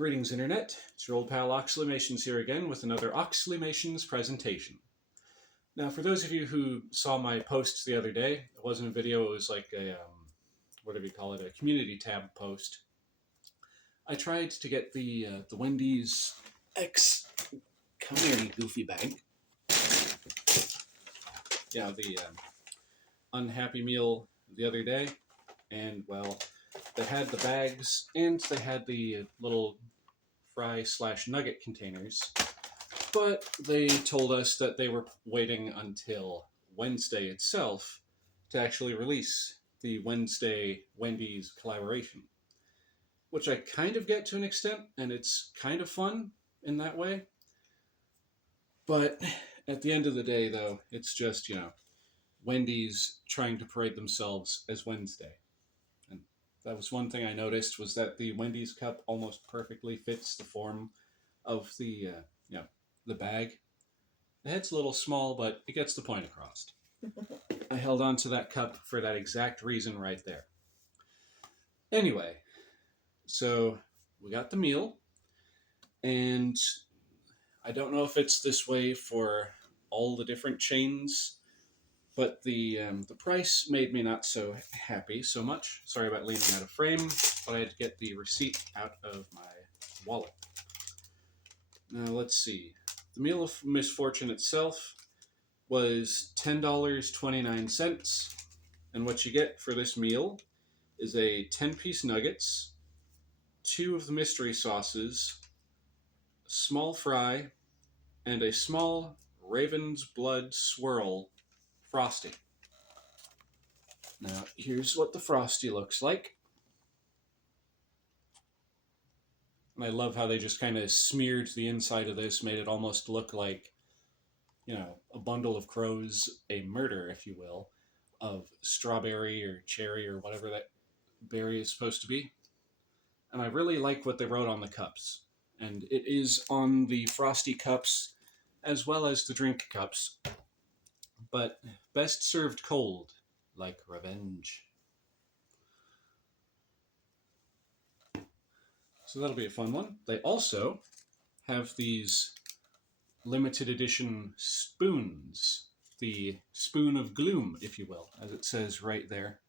Greetings, Internet. It's your old pal Oxleymations here again with another Oxleymations presentation. Now, for those of you who saw my posts the other day, it wasn't a video, it was like a, whatever you call it, a community tab post. I tried to get the Wendy's X, come here, you goofy bag. Yeah, the Unhappy Meal the other day, and, well, they had the bags, and they had the little fry/nugget containers, but they told us that they were waiting until Wednesday itself to actually release the Wednesday Wendy's collaboration, which I kind of get to an extent, and it's kind of fun in that way. But at the end of the day, though, it's just, Wendy's trying to parade themselves as Wednesday. And that was one thing I noticed, was that the Wendy's cup almost perfectly fits the form of the bag. The head's a little small, but it gets the point across. I held on to that cup for that exact reason right there. Anyway, so we got the meal, and I don't know if it's this way for all the different chains, but the price made me not so happy so much. Sorry about leaning out of frame, but I had to get the receipt out of my wallet. Now let's see. The meal of Misfortune itself was $10.29, and what you get for this meal is a 10-piece nuggets, 2 of the mystery sauces, a small fry, and a small Raven's Blood swirl Frosty. Now, here's what the Frosty looks like. And I love how they just kind of smeared the inside of this, made it almost look like, a bundle of crows, a murder, if you will, of strawberry or cherry or whatever that berry is supposed to be. And I really like what they wrote on the cups. And it is on the Frosty cups as well as the drink cups. But best served cold, like revenge. So that'll be a fun one. They also have these limited edition spoons. The spoon of gloom, if you will, as it says right there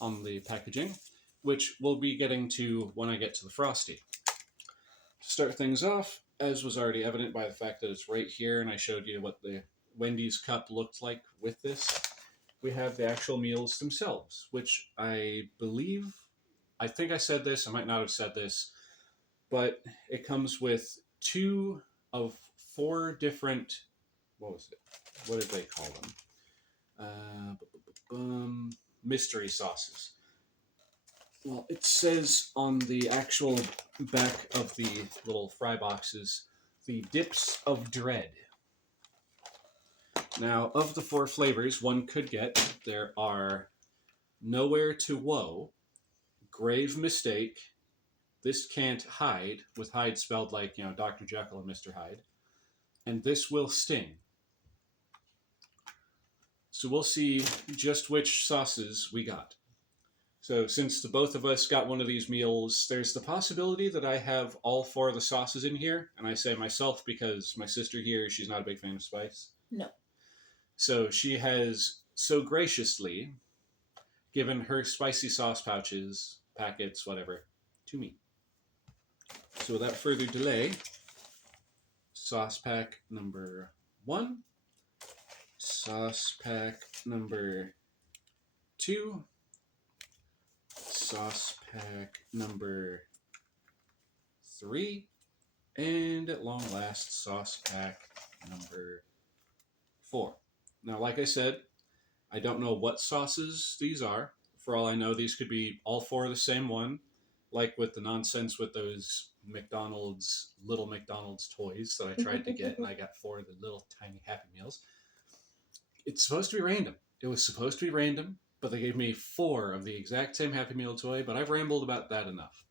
on the packaging, which we'll be getting to when I get to the Frosty. To start things off, as was already evident by the fact that it's right here, and I showed you what the Wendy's cup looked like with this, we have the actual meals themselves, which I think I said this, I might not have said this, but it comes with 2 of 4 different, what did they call them? Mystery sauces. Well, it says on the actual back of the little fry boxes, the dips of dread. Now, of the 4 flavors one could get, there are Nowhere to Woe, Grave Mistake, This Can't Hide, with Hyde spelled like, Dr. Jekyll and Mr. Hyde, and This Will Sting. So we'll see just which sauces we got. So since the both of us got one of these meals, there's the possibility that I have all 4 of the sauces in here, and I say myself because my sister here, she's not a big fan of spice. No. So she has so graciously given her spicy sauce packets, whatever, to me. So without further delay, sauce pack number 1, sauce pack number 2, sauce pack number 3, and at long last, sauce pack number 4. Now, like I said, I don't know what sauces these are. For all I know, these could be all 4 of the same one, like with the nonsense with those little McDonald's toys that I tried to get, and I got 4 of the little tiny Happy Meals. It's supposed to be random. It was supposed to be random, but they gave me 4 of the exact same Happy Meal toy, but I've rambled about that enough.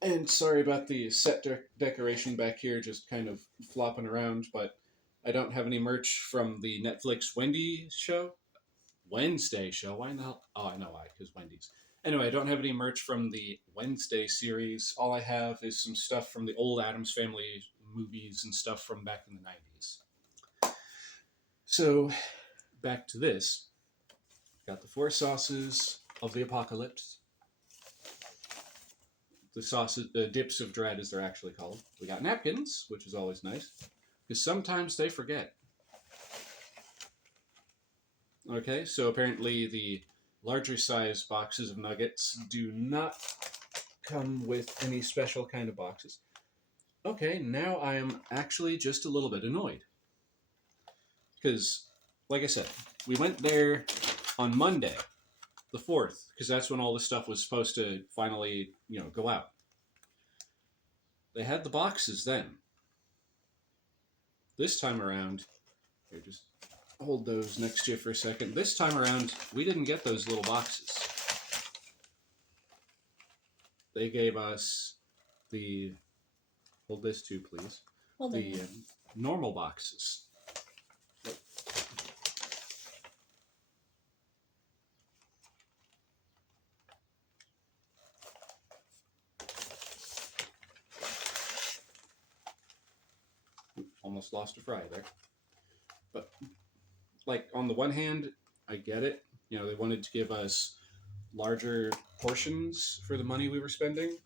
And sorry about the set decoration back here, just kind of flopping around, but I don't have any merch from the Netflix Wednesday show. Why not? Oh, I know why, because Wendy's. Anyway, I don't have any merch from the Wednesday series. All I have is some stuff from the old Addams Family movies and stuff from back in the 90s. So, back to this. Got the 4 sauces of the apocalypse. The sauces, the dips of dread, as they're actually called. We got napkins, which is always nice, because sometimes they forget. Okay, so apparently the larger size boxes of nuggets do not come with any special kind of boxes. Okay, now I am actually just a little bit annoyed. Because, like I said, we went there on Monday, the 4th, because that's when all this stuff was supposed to finally, go out. They had the boxes then. This time around, here, just hold those next to you for a second. This time around, we didn't get those little boxes. They gave us the, hold this too, please, the normal boxes. Almost lost a fry there. But, like, on the one hand, I get it. They wanted to give us larger portions for the money we were spending.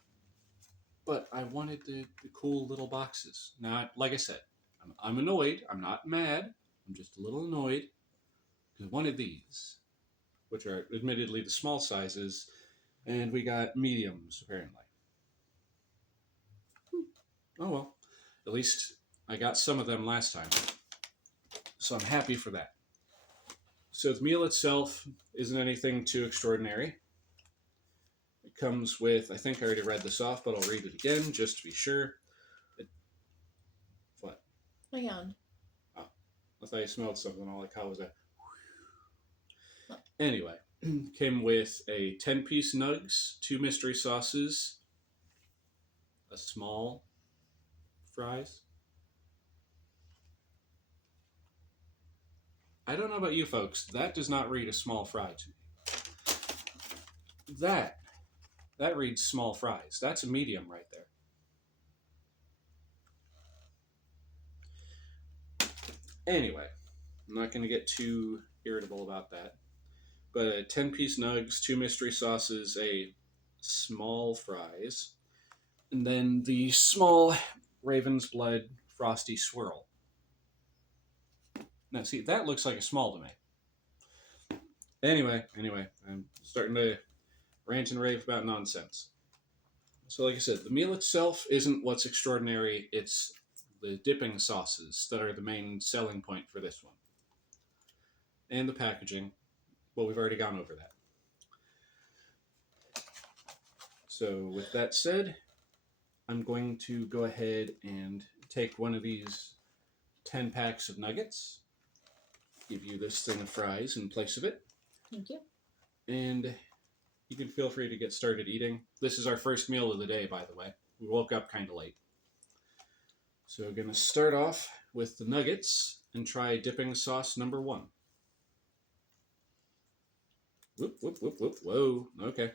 But I wanted the cool little boxes. Now, like I said, I'm annoyed. I'm not mad. I'm just a little annoyed. Because I wanted these, which are admittedly the small sizes, and we got mediums, apparently. Oh well. At least I got some of them last time. So I'm happy for that. So the meal itself isn't anything too extraordinary. It comes with, I think I already read this off, but I'll read it again just to be sure. What? My yawn. Oh, I thought you smelled something. I'm like, how was that? Oh. Anyway, came with a 10-piece nugs, 2 mystery sauces, a small fries. I don't know about you folks, that does not read a small fry to me. That reads small fries. That's a medium right there. Anyway, I'm not going to get too irritable about that. But a 10-piece nugs, 2 mystery sauces, a small fries, and then the small Raven's Blood Frosty Swirl. Now, see, that looks like a small to me. Anyway, I'm starting to rant and rave about nonsense. So, like I said, the meal itself isn't what's extraordinary. It's the dipping sauces that are the main selling point for this one. And the packaging. Well, we've already gone over that. So, with that said, I'm going to go ahead and take one of these 10 packs of nuggets, give you this thing of fries in place of it. Thank you. And you can feel free to get started eating. This is our first meal of the day, by the way. We woke up kind of late. So we're going to start off with the nuggets and try dipping sauce number 1. Whoop, whoop, whoop, whoop. Whoa. Okay.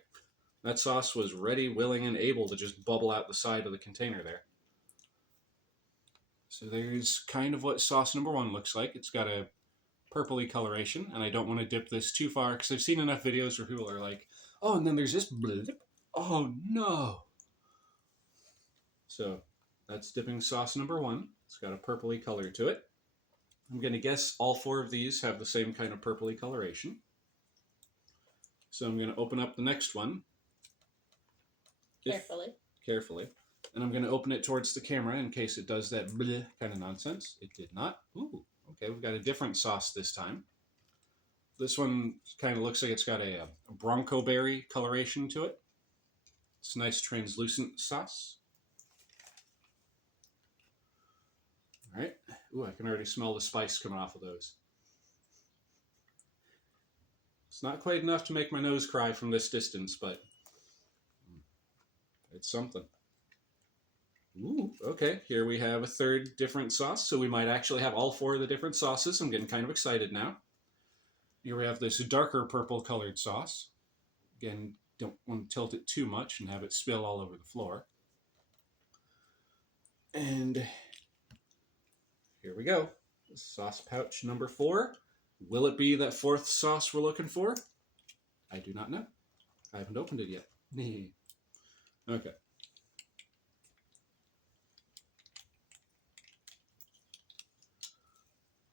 That sauce was ready, willing, and able to just bubble out the side of the container there. So there's kind of what sauce number 1 looks like. It's got a purpley coloration, and I don't want to dip this too far because I've seen enough videos where people are like, oh, and then there's this blip. Oh, no. So that's dipping sauce number 1. It's got a purpley color to it. I'm going to guess all 4 of these have the same kind of purpley coloration. So I'm going to open up the next one. Carefully. And I'm going to open it towards the camera in case it does that bleh kind of nonsense. It did not. Ooh, okay, we've got a different sauce this time. This one kind of looks like it's got a bronco berry coloration to it. It's a nice translucent sauce. All right. Ooh, I can already smell the spice coming off of those. It's not quite enough to make my nose cry from this distance, but it's something. Ooh, okay. Here we have a third different sauce, so we might actually have all 4 of the different sauces. I'm getting kind of excited now. Here we have this darker purple colored sauce. Again, don't want to tilt it too much and have it spill all over the floor. And here we go. Sauce pouch number 4. Will it be that 4th sauce we're looking for? I do not know. I haven't opened it yet. Okay.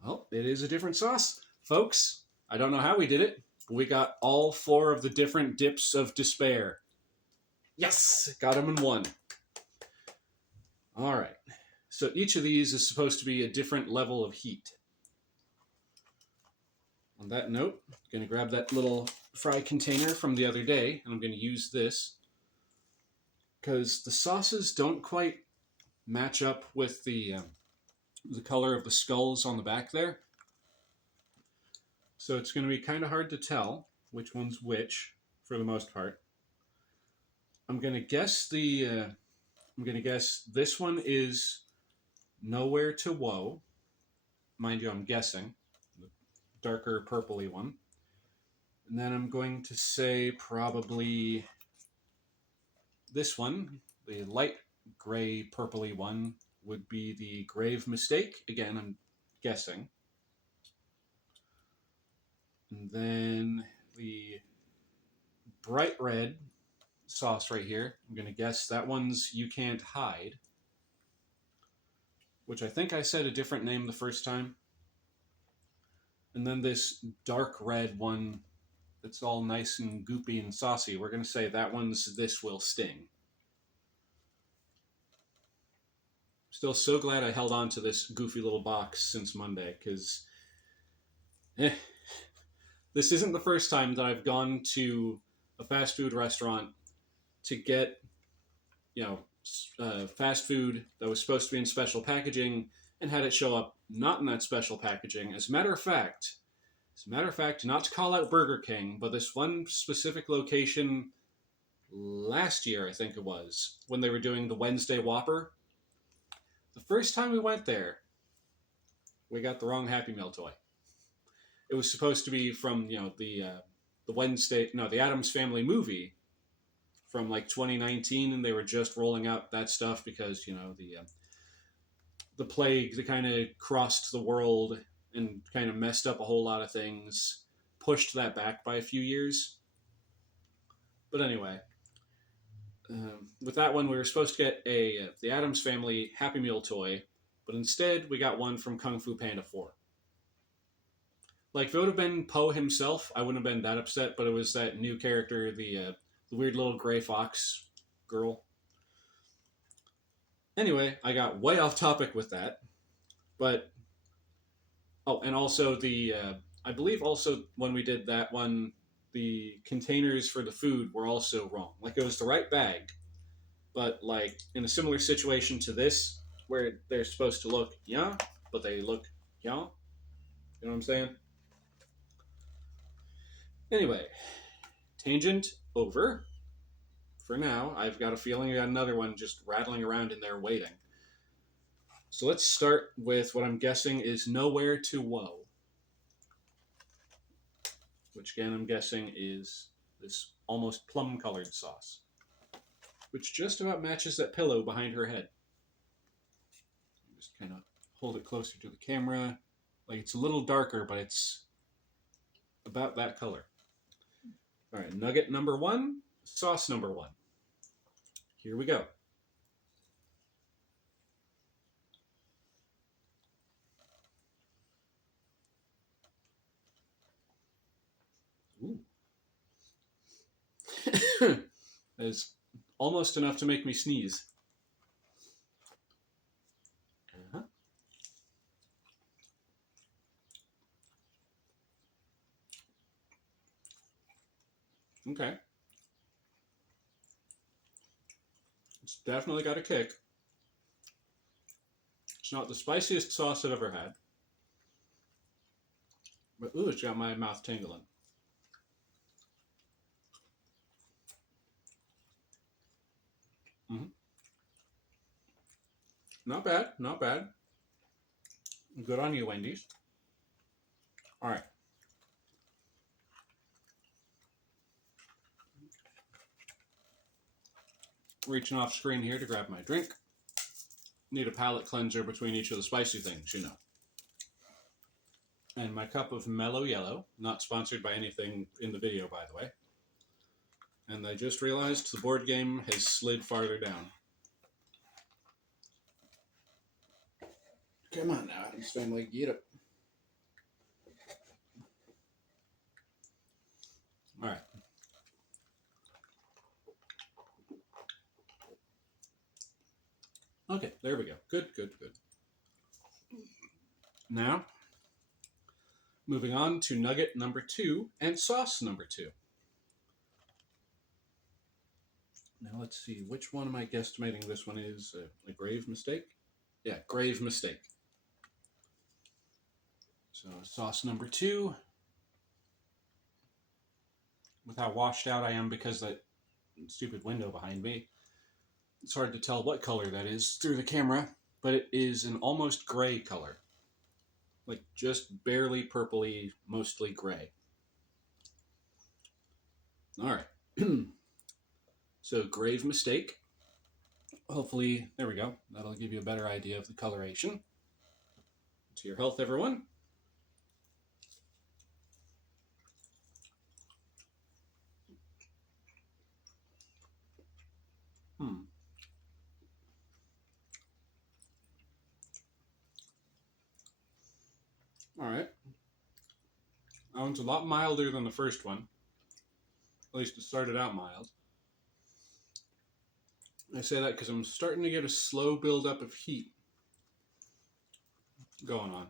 Well, it is a different sauce. Folks, I don't know how we did it, but we got all 4 of the different dips of despair. Yes! Got them in one. All right. So each of these is supposed to be a different level of heat. On that note, I'm going to grab that little fry container from the other day, and I'm going to use this because the sauces don't quite match up with the color of the skulls on the back there. So it's going to be kind of hard to tell which one's which for the most part. I'm going to guess this one is Nowhere to Woe. Mind you, I'm guessing. The darker purpley one. And then I'm going to say probably this one, the light gray purpley one, would be the Grave Mistake. Again, I'm guessing. And then the bright red sauce right here, I'm going to guess that one's You Can't Hide, which I think I said a different name the first time. And then this dark red one that's all nice and goopy and saucy, we're going to say that one's This Will Sting. Still so glad I held on to this goofy little box since Monday, because this isn't the first time that I've gone to a fast food restaurant to get, fast food that was supposed to be in special packaging and had it show up not in that special packaging. As a matter of fact, not to call out Burger King, but this one specific location last year, I think it was, when they were doing the Wednesday Whopper, the first time we went there, we got the wrong Happy Meal toy. It was supposed to be from, the Addams Family movie from like 2019, and they were just rolling out that stuff because, the plague that kind of crossed the world and kind of messed up a whole lot of things, pushed that back by a few years. But anyway, with that one, we were supposed to get the Addams Family Happy Meal toy, but instead we got one from Kung Fu Panda 4. Like, if it would have been Poe himself, I wouldn't have been that upset, but it was that new character, the weird little gray fox girl. Anyway, I got way off topic with that, but... Oh, and also I believe also when we did that one, the containers for the food were also wrong. Like, it was the right bag, but like in a similar situation to this, where they're supposed to look but they look You know what I'm saying? Anyway, tangent over. For now, I've got a feeling I got another one just rattling around in there waiting. So let's start with what I'm guessing is Nowhere to Woe, which again I'm guessing is this almost plum-colored sauce, which just about matches that pillow behind her head. Just kind of hold it closer to the camera. Like, it's a little darker, but it's about that color. All right, nugget number 1, sauce number 1. Here we go. Ooh. That is almost enough to make me sneeze. Uh-huh. Okay. It's definitely got a kick. It's not the spiciest sauce I've ever had. But ooh, it's got my mouth tingling. Mm-hmm. Not bad, not bad. Good on you, Wendy's. All right. reaching off screen here to grab my drink. Need a palate cleanser between each of the spicy things, you know. And my cup of Mellow Yellow, not sponsored by anything in the video, by the way. And I just realized the board game has slid farther down. Come on now, Adam's Family, get up. All right. Okay, there we go. Good, good, good. Now, moving on to nugget number 2 and sauce number 2. Now let's see, which one am I guesstimating this one is a grave mistake? Yeah, grave mistake. So sauce number 2. With how washed out I am because that stupid window behind me, it's hard to tell what color that is through the camera, but it is an almost gray color. Like just barely purpley, mostly gray. All right. So grave mistake. Hopefully, there we go. That'll give you a better idea of the coloration. To your health, everyone. All right. That one's a lot milder than the first one. At least it started out mild. I say that because I'm starting to get a slow buildup of heat going on.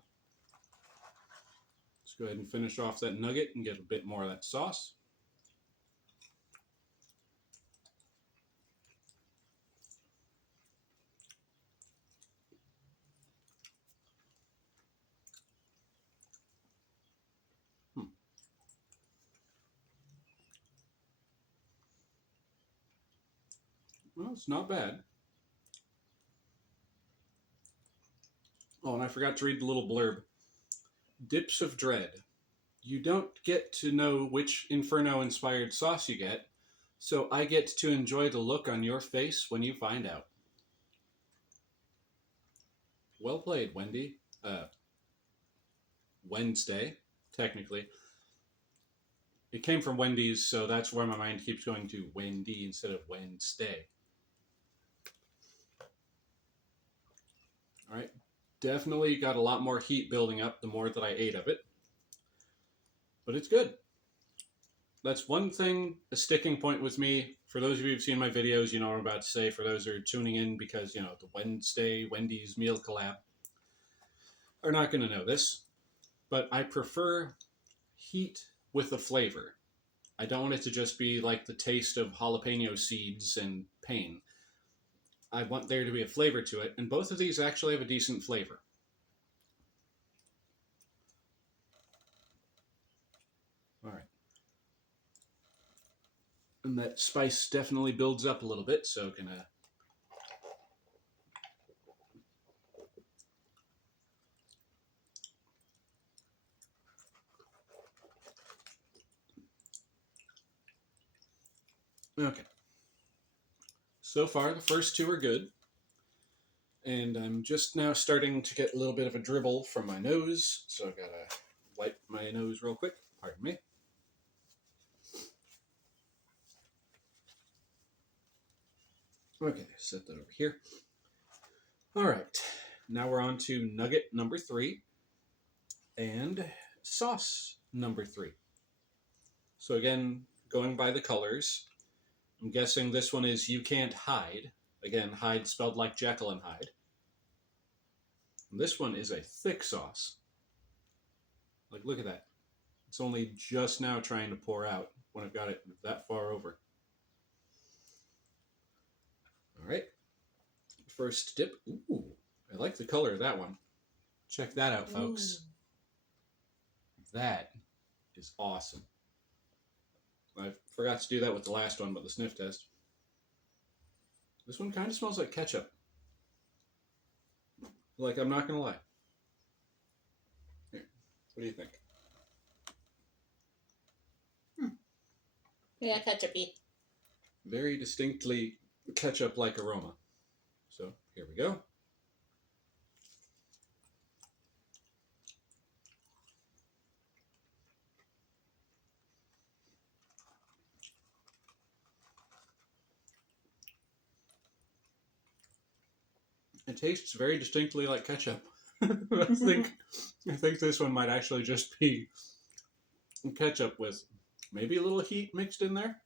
Let's go ahead and finish off that nugget and get a bit more of that sauce. Well, it's not bad. Oh, and I forgot to read the little blurb. Dips of Dread. You don't get to know which Inferno-inspired sauce you get, so I get to enjoy the look on your face when you find out. Well played, Wendy. Wednesday, technically. It came from Wendy's, so that's where my mind keeps going to Wendy instead of Wednesday. All right. Definitely got a lot more heat building up the more that I ate of it. But it's good. That's one thing, a sticking point with me. For those of you who've seen my videos, you know what I'm about to say. For those who are tuning in because, you know, the Wendy's meal collab are not going to know this. But I prefer heat with a flavor. I don't want it to just be like the taste of jalapeno seeds and pain. I want there to be a flavor to it, and both of these actually have a decent flavor. All right. And that spice definitely builds up a little bit, so gonna... Okay. So far, the first two are good. And I'm just now starting to get a little bit of a dribble from my nose, so I gotta wipe my nose real quick. Pardon me. Okay, set that over here. All right, now we're on to nugget number 3 and sauce number 3. So again, going by the colors, I'm guessing this one is You Can't Hide. Again, hide spelled like Jekyll and Hyde. And this one is a thick sauce. Like, look at that. It's only just now trying to pour out when I've got it that far over. All right. First dip. Ooh, I like the color of that one. Check that out, folks. Ooh. That is awesome. I forgot to do that with the last one, but the sniff test. This one kind of smells like ketchup. Like, I'm not going to lie. Here, what do you think? Yeah, ketchupy. Very distinctly ketchup-like aroma. So here we go. It tastes very distinctly like ketchup. I think this one might actually just be ketchup with maybe a little heat mixed in there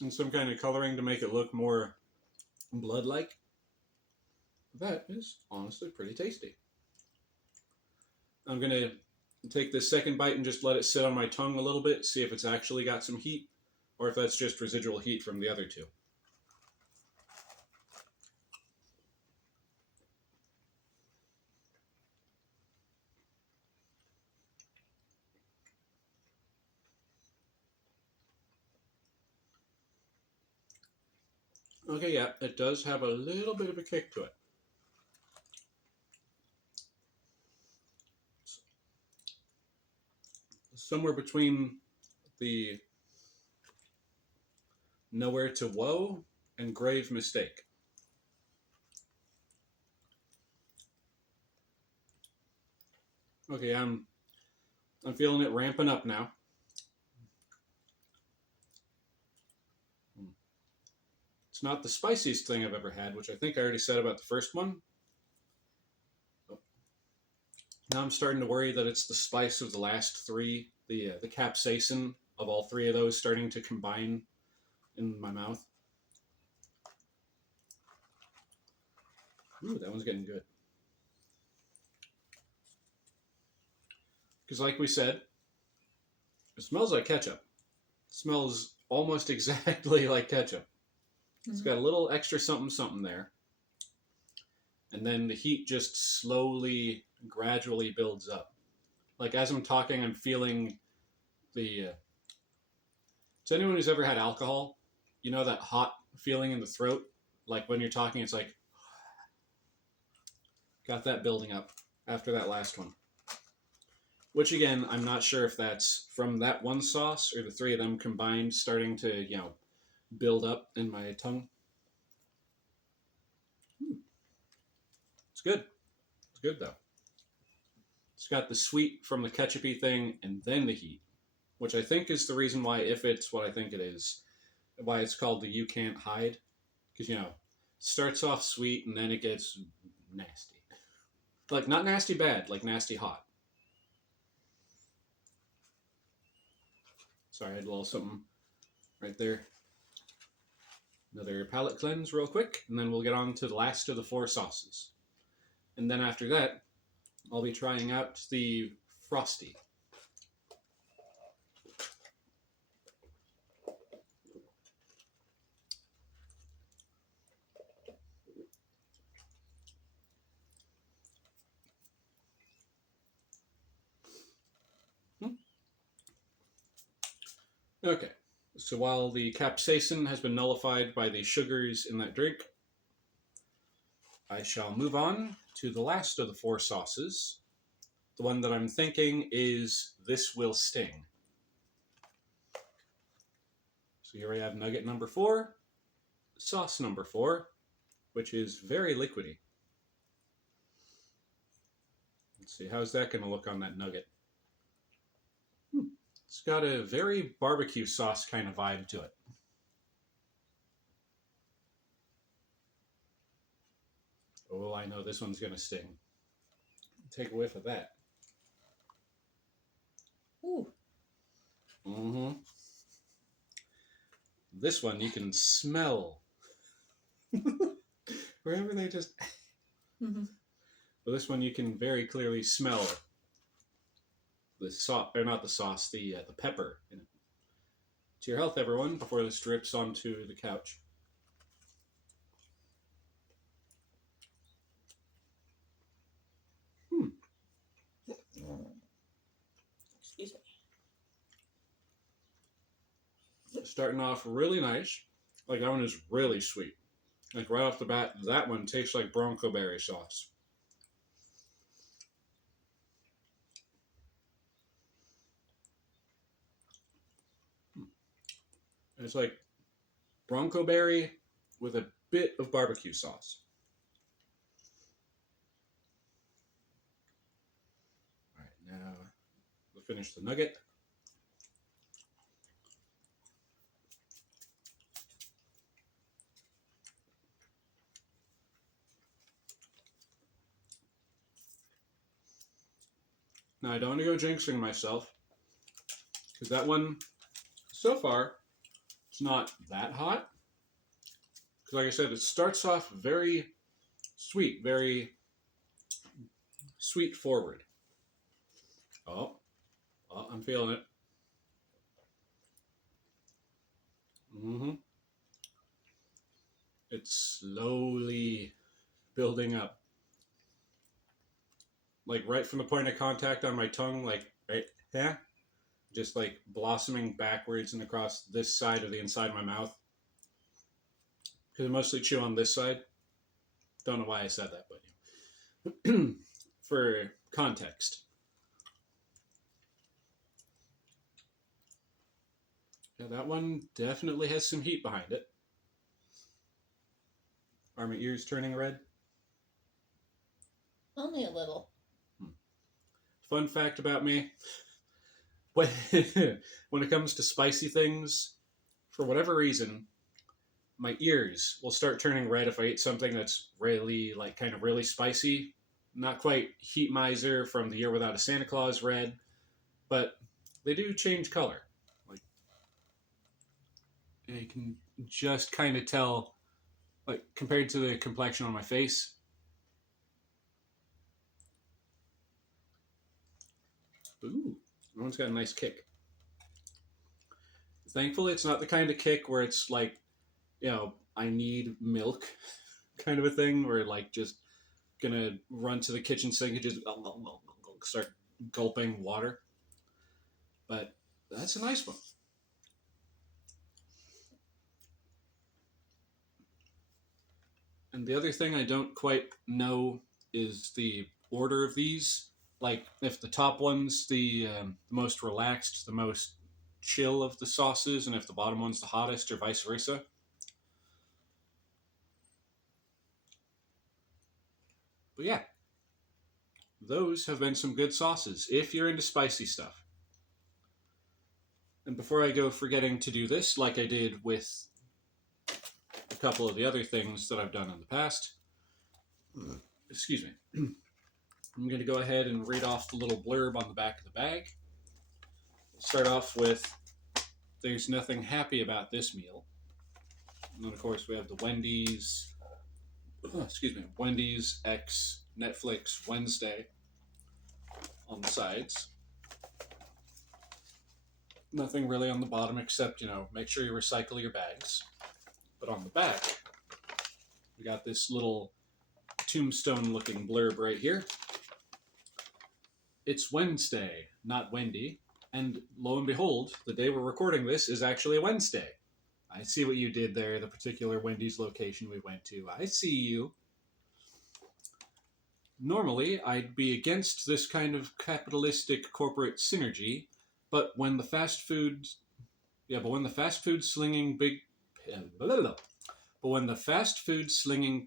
and some kind of coloring to make it look more blood-like. That is honestly pretty tasty. I'm going to take this second bite and just let it sit on my tongue a little bit, see if it's actually got some heat or if that's just residual heat from the other two. Okay, yeah, it does have a little bit of a kick to it. Somewhere between the nowhere to woe and grave mistake. Okay, I'm feeling it ramping up now. It's not the spiciest thing I've ever had, which I think I already said about the first one. Now I'm starting to worry that it's the spice of the last three, the capsaicin of all three of those starting to combine in my mouth. Ooh, that one's getting good. Because like we said, it smells like ketchup. It smells almost exactly like ketchup. Mm-hmm. It's got a little extra something something there. And then the heat just slowly, gradually builds up. Like as I'm talking, I'm feeling the... to anyone who's ever had alcohol, you know that hot feeling in the throat? Like when you're talking, it's like... got that building up after that last one. Which again, I'm not sure if that's from that one sauce or the three of them combined starting to, build up in my tongue. It's good. It's good though. It's got the sweet from the ketchupy thing and then the heat, which I think is the reason why, if it's what I think it is, why it's called the You Can't Hide. Because, it starts off sweet and then it gets nasty. Like, not nasty bad, like nasty hot. Sorry, I had a little something right there. Another palate cleanse real quick, and then we'll get on to the last of the four sauces. And then after that, I'll be trying out the Frosty. Okay, so while the capsaicin has been nullified by the sugars in that drink, I shall move on to the last of the four sauces. The one that I'm thinking is This Will Sting. So here we have nugget number 4, sauce number 4, which is very liquidy. Let's see, how's that going to look on that nugget? It's got a very barbecue sauce kind of vibe to it. Oh, I know this one's going to sting. Take a whiff of that. Ooh. Mm-hmm. This one you can smell. Wherever they just... Mm-hmm. But this one you can very clearly smell the sauce, or not the sauce, the pepper in it. To your health, everyone, before this drips onto the couch. Excuse me. Starting off really nice. Like, that one is really sweet. Like, right off the bat, that one tastes like Bronco berry sauce. It's like Bronco berry with a bit of barbecue sauce. All right, now we'll finish the nugget. Now, I don't want to go jinxing myself, because that one, so far, it's not that hot. Because like I said, it starts off very very sweet forward. Oh, I'm feeling it. Mm-hmm. It's slowly building up. Like right from the point of contact on my tongue, like right here, just like blossoming backwards and across this side of the inside of my mouth. Because I mostly chew on this side. Don't know why I said that, but for context. Yeah, that one definitely has some heat behind it. Are my ears turning red? Only a little. Fun fact about me, when, when it comes to spicy things, for whatever reason, my ears will start turning red if I eat something that's really, like, kind of really spicy. Not quite Heat Miser from The Year Without a Santa Claus red, but they do change color. Like, you can just kind of tell, like, compared to the complexion on my face. Ooh, that one's got a nice kick. Thankfully, it's not the kind of kick where it's like, I need milk kind of a thing, where like just gonna run to the kitchen sink and just start gulping water. But that's a nice one. And the other thing I don't quite know is the order of these. Like, if the top one's the most relaxed, the most chill of the sauces, and if the bottom one's the hottest, or vice versa. But yeah, those have been some good sauces if you're into spicy stuff. And before I go forgetting to do this, like I did with a couple of the other things that I've done in the past, excuse me, I'm going to go ahead and read off the little blurb on the back of the bag. We'll start off with, there's nothing happy about this meal. And then, of course, we have the Wendy's, Wendy's X Netflix Wednesday on the sides. Nothing really on the bottom except, make sure you recycle your bags. But on the back, we got this little tombstone-looking blurb right here. It's Wednesday, not Wendy. And lo and behold, the day we're recording this is actually a Wednesday. I see what you did there, the particular Wendy's location we went to. I see you. Normally, I'd be against this kind of capitalistic corporate synergy, but when the fast food slinging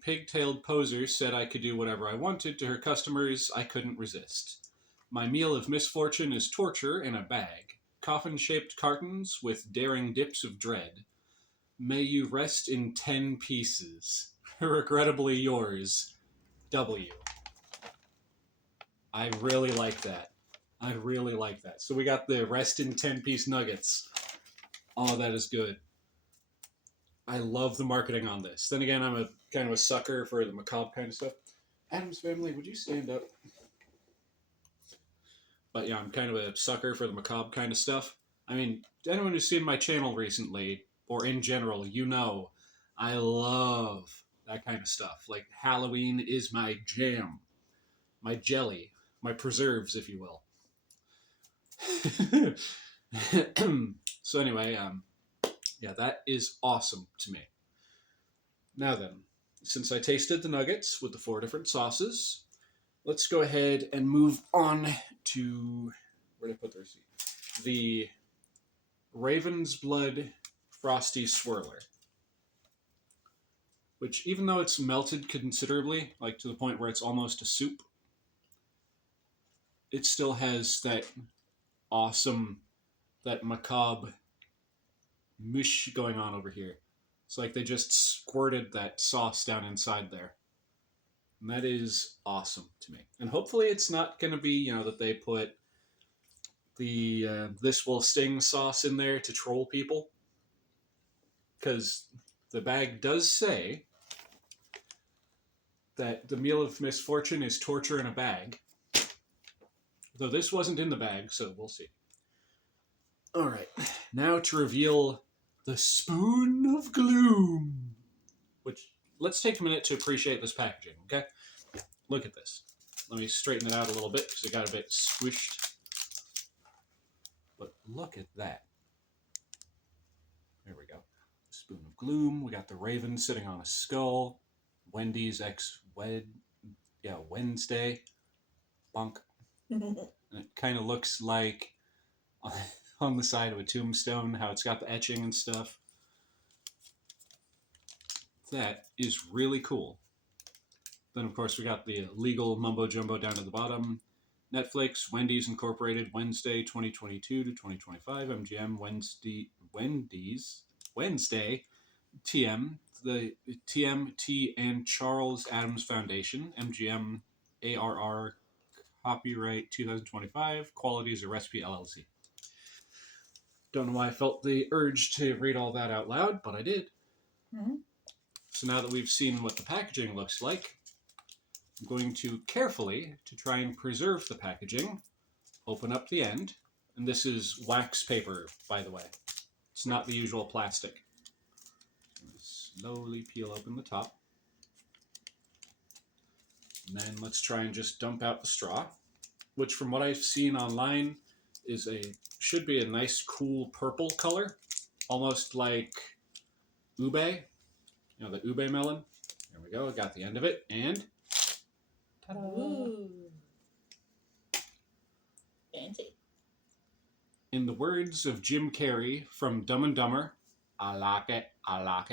pig-tailed poser said I could do whatever I wanted to her customers, I couldn't resist. My meal of misfortune is torture in a bag, coffin-shaped cartons with daring dips of dread. May you rest in 10 pieces. Regrettably yours, W. I really like that. So we got the rest in 10-piece nuggets. Oh, that is good. I love the marketing on this. Then again, I'm a kind of a sucker for the macabre kind of stuff. Adam's family, would you stand up? But yeah, I'm kind of a sucker for the macabre kind of stuff. I mean, anyone who's seen my channel recently, or in general, I love that kind of stuff. Like, Halloween is my jam. My jelly. My preserves, if you will. So anyway, yeah, that is awesome to me. Now then, since I tasted the nuggets with the 4 different sauces, let's go ahead and move on to, where did I put the receipt? The Raven's Blood Frosty Swirler. which even though it's melted considerably, like to the point where it's almost a soup, it still has that awesome, that macabre mush going on over here. It's like they just squirted that sauce down inside there. And that is awesome to me. And hopefully it's not going to be, that they put the this will sting sauce in there to troll people. Because the bag does say that the meal of misfortune is torture in a bag. Though this wasn't in the bag, so we'll see. All right, now to reveal the spoon of gloom. Which, let's take a minute to appreciate this packaging, okay? Look at this. Let me straighten it out a little bit because it got a bit squished. But look at that. There we go. Spoon of gloom. We got the raven sitting on a skull. Wendy's Wednesday. Bunk. And it kind of looks like on the side of a tombstone, how it's got the etching and stuff. That is really cool. Then, of course, we got the legal mumbo jumbo down at the bottom. Netflix, Wendy's Incorporated, Wednesday, 2022 to 2025. MGM, Wednesday, TM, the TMT and Charles Adams Foundation, MGM, ARR, copyright 2025, Quality is a Recipe, LLC. Don't know why I felt the urge to read all that out loud, but I did. Mm-hmm. So now that we've seen what the packaging looks like, I'm going to carefully, to try and preserve the packaging, open up the end. And this is wax paper, by the way. It's not the usual plastic. Slowly peel open the top. And then let's try and just dump out the straw, which from what I've seen online should be a nice cool purple color, almost like ube, the ube melon. There we go, I got the end of it, and ta-da! Ooh. Fancy. In the words of Jim Carrey from Dumb and Dumber, I like it a lot.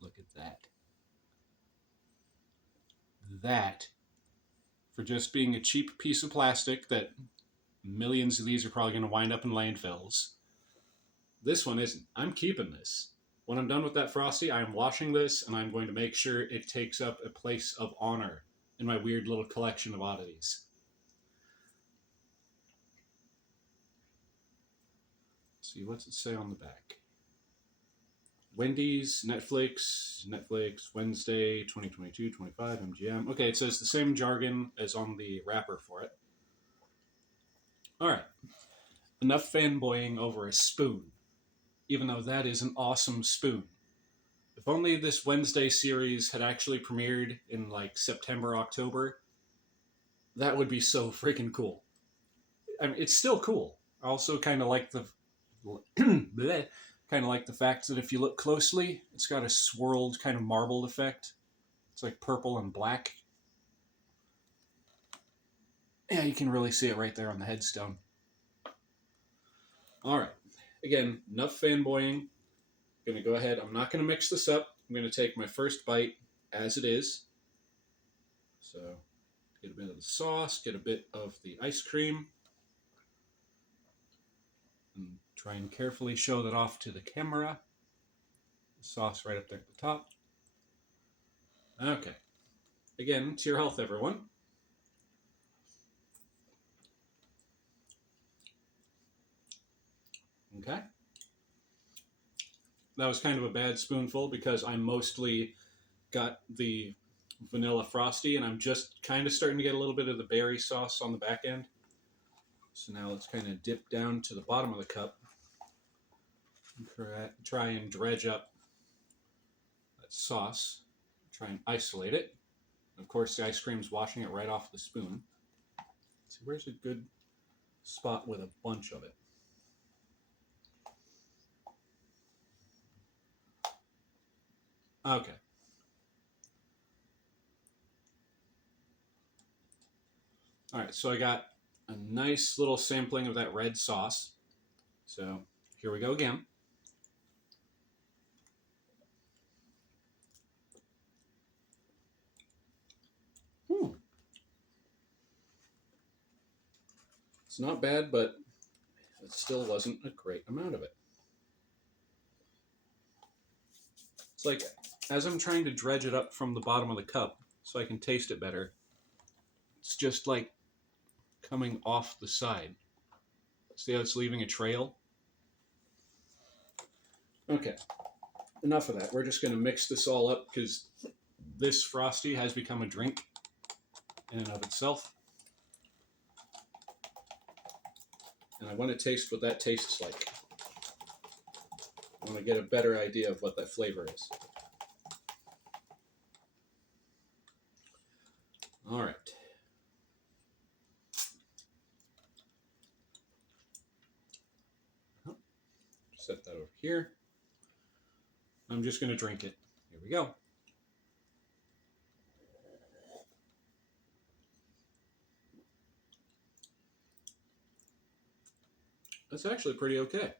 Look at that. That, for just being a cheap piece of plastic that millions of these are probably going to wind up in landfills, this one isn't. I'm keeping this. When I'm done with that Frosty, I am washing this, and I'm going to make sure it takes up a place of honor in my weird little collection of oddities. Let's see, what's it say on the back? Wendy's, Netflix, Wednesday, 2022, 25, MGM. Okay, it says the same jargon as on the wrapper for it. All right. Enough fanboying over a spoon, even though that is an awesome spoon. If only this Wednesday series had actually premiered in like September, October, that would be so freaking cool. I mean, it's still cool. I also kind of like the fact that if you look closely, it's got a swirled kind of marbled effect. It's like purple and black. Yeah, you can really see it right there on the headstone. All right. Again, enough fanboying. I'm going to go ahead. I'm not going to mix this up. I'm going to take my first bite as it is. So, get a bit of the sauce, get a bit of the ice cream. And try and carefully show that off to the camera. The sauce right up there at the top. Okay. Again, to your health, everyone. Okay. That was kind of a bad spoonful because I mostly got the vanilla Frosty, and I'm just kind of starting to get a little bit of the berry sauce on the back end. So now let's kind of dip down to the bottom of the cup and try and dredge up that sauce. Try and isolate it. Of course, the ice cream's washing it right off the spoon. Let's see, where's a good spot with a bunch of it? Okay. All right, so I got a nice little sampling of that red sauce. So here we go again. It's not bad, but it still wasn't a great amount of it. It's like, as I'm trying to dredge it up from the bottom of the cup so I can taste it better, it's just like coming off the side. See how it's leaving a trail? Okay, enough of that. We're just going to mix this all up because this Frosty has become a drink in and of itself. And I want to taste what that tastes like. I want to get a better idea of what that flavor is. All right. Set that over here. I'm just going to drink it. Here we go. That's actually pretty okay.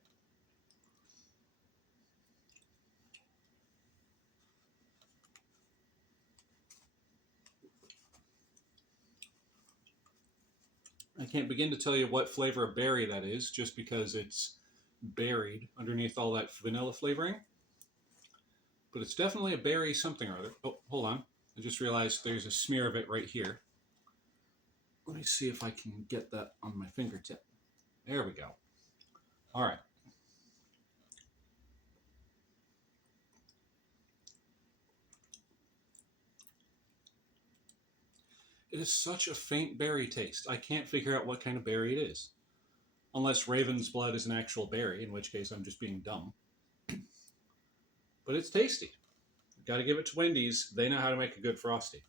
I can't begin to tell you what flavor of berry that is, just because it's buried underneath all that vanilla flavoring. But it's definitely a berry something or other. Oh, hold on. I just realized there's a smear of it right here. Let me see if I can get that on my fingertip. There we go. All right. It is such a faint berry taste. I can't figure out what kind of berry it is. Unless Raven's blood is an actual berry, in which case I'm just being dumb. But it's tasty. Got to give it to Wendy's. They know how to make a good Frosty.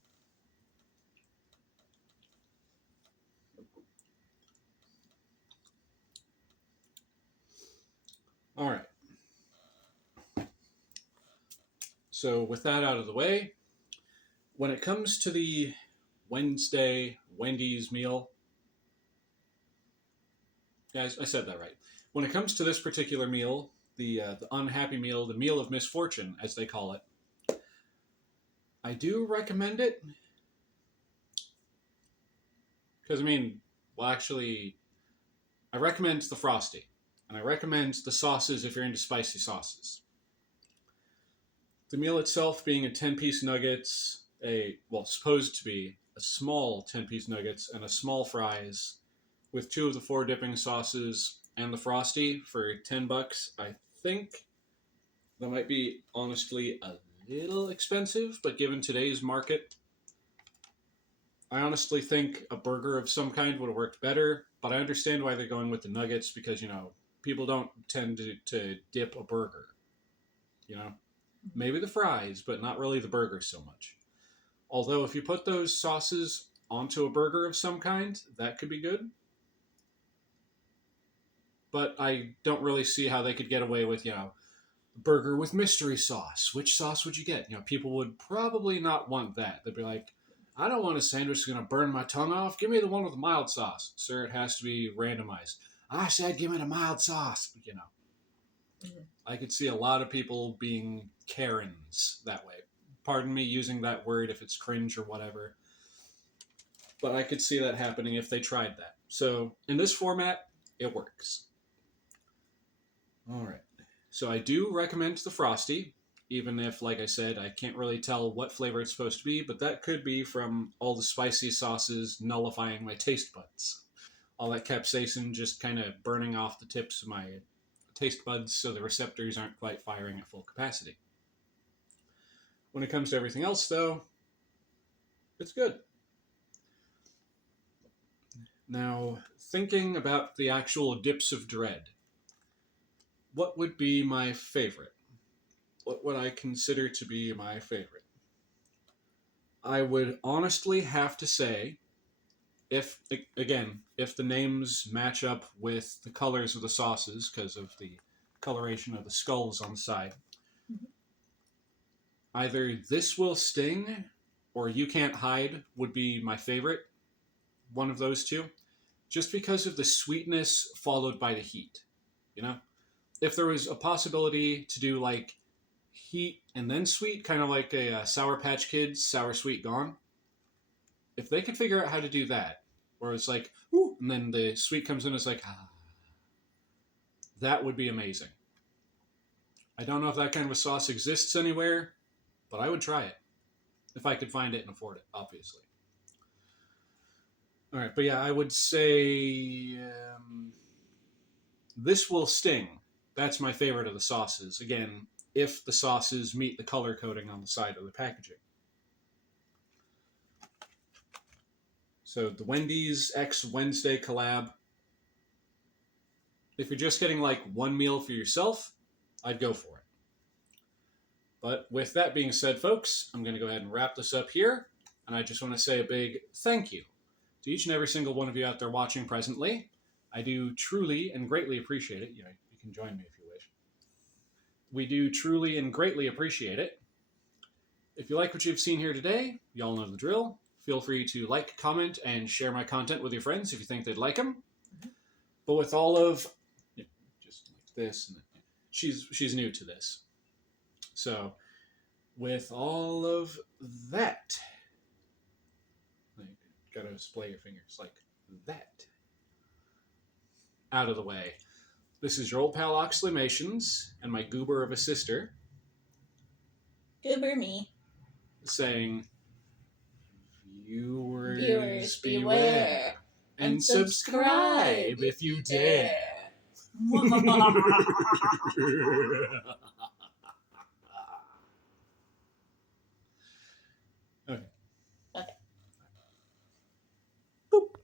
All right. So with that out of the way, when it comes to the Wednesday Wendy's meal, guys, I said that right. When it comes to this particular meal, the unhappy meal, the meal of misfortune, as they call it, I do recommend it. Because, I mean, well, actually, I recommend the Frosty. And I recommend the sauces if you're into spicy sauces. The meal itself being a 10-piece nuggets, supposed to be a small 10-piece nuggets and a small fries with 2 of the 4 dipping sauces and the Frosty for $10. I think that might be honestly a little expensive, but given today's market, I honestly think a burger of some kind would have worked better, but I understand why they're going with the nuggets because, people don't tend to dip a burger. Maybe the fries, but not really the burger so much. Although if you put those sauces onto a burger of some kind, that could be good. But I don't really see how they could get away with, burger with mystery sauce. Which sauce would you get? People would probably not want that. They'd be like, I don't want a sandwich that's going to burn my tongue off. Give me the one with the mild sauce. Sir, it has to be randomized. I said give me the mild sauce. Mm-hmm. I could see a lot of people being Karens that way. Pardon me using that word if it's cringe or whatever. But I could see that happening if they tried that. So in this format, it works. All right. So I do recommend the Frosty, even if, like I said, I can't really tell what flavor it's supposed to be, but that could be from all the spicy sauces nullifying my taste buds. All that capsaicin just kind of burning off the tips of my taste buds so the receptors aren't quite firing at full capacity. When it comes to everything else, though, it's good. Now, thinking about the actual dips of dread, what would be my favorite? What would I consider to be my favorite? I would honestly have to say, if the names match up with the colors of the sauces, because of the coloration of the skulls on the side, either This Will Sting or You Can't Hide would be my favorite. One of those two. Just because of the sweetness followed by the heat. If there was a possibility to do like heat and then sweet, kind of like a Sour Patch Kids, Sour Sweet Gone. If they could figure out how to do that, where it's like, ooh, and then the sweet comes in, it's like, ah. That would be amazing. I don't know if that kind of a sauce exists anywhere, but I would try it. If I could find it and afford it, obviously. All right, but yeah, I would say this will sting. That's my favorite of the sauces. Again, if the sauces meet the color coding on the side of the packaging. So the Wendy's X Wednesday collab. If you're just getting like one meal for yourself, I'd go for it. But with that being said, folks, I'm going to go ahead and wrap this up here. And I just want to say a big thank you to each and every single one of you out there watching presently. I do truly and greatly appreciate it. You can join me if you wish. We do truly and greatly appreciate it. If you like what you've seen here today, you all know the drill. Feel free to like, comment, and share my content with your friends if you think they'd like them. Mm-hmm. But with all of, just like this, and she's new to this. So, with all of that, gotta display your fingers like that. Out of the way. This is your old pal Oxleymations and my goober of a sister. Goober me. Saying, Viewers beware. And subscribe if you dare. Okay. Okay. Boop.